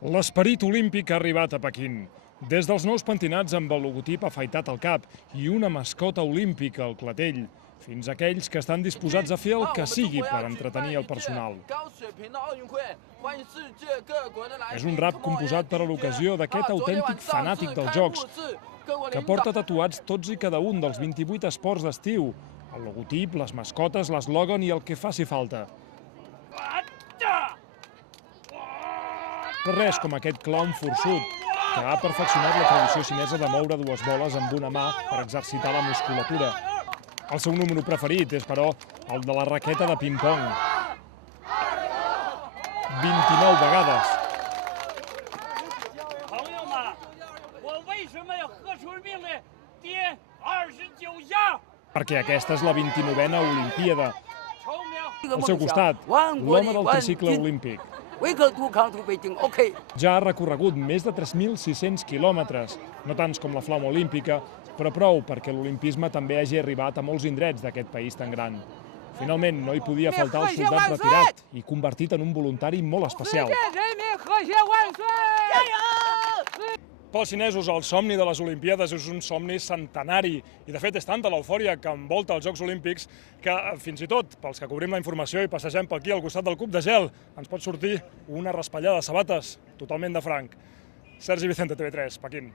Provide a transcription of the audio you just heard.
L'esperit olímpic ha arribat a Pequín. Des dels nous pentinats amb el logotip afaitat al cap i una mascota olímpica al clatell, fins a aquells que estan disposats a fer el que sigui per entretenir el personal. És un rap composat per a l'ocasió d'aquest autèntic fanàtic dels Jocs, que porta tatuats tots i cada un dels 28 esports d'estiu, el logotip, les mascotes, l'eslògan i el que faci falta. Però res com aquest clown forçut, que ha perfeccionat la tradició xinesa de moure dues boles amb una mà per exercitar la musculatura. El seu número preferit és, però, el de la raqueta de ping-pong. 29 vegades. Perquè aquesta és la 29a Olimpíada. Al seu costat, l'home del tricicle olímpic. Ja ha recorregut més de 3.600 quilòmetres, no tants com la flama olímpica, però prou perquè l'olimpisme també hagi arribat a molts indrets d'aquest país tan gran. Finalment, no hi podia faltar el soldat retirat i convertit en un voluntari molt especial. Pels xinesos, el somni de les Olimpíades és un somni centenari i, de fet, és tanta l'eufòria que envolta els Jocs Olímpics que, fins i tot, pels que cobrim la informació i passegem per aquí al costat del cub de gel, ens pot sortir una raspallada de sabates totalment de franc. Sergi Vicente, TV3, Pequín.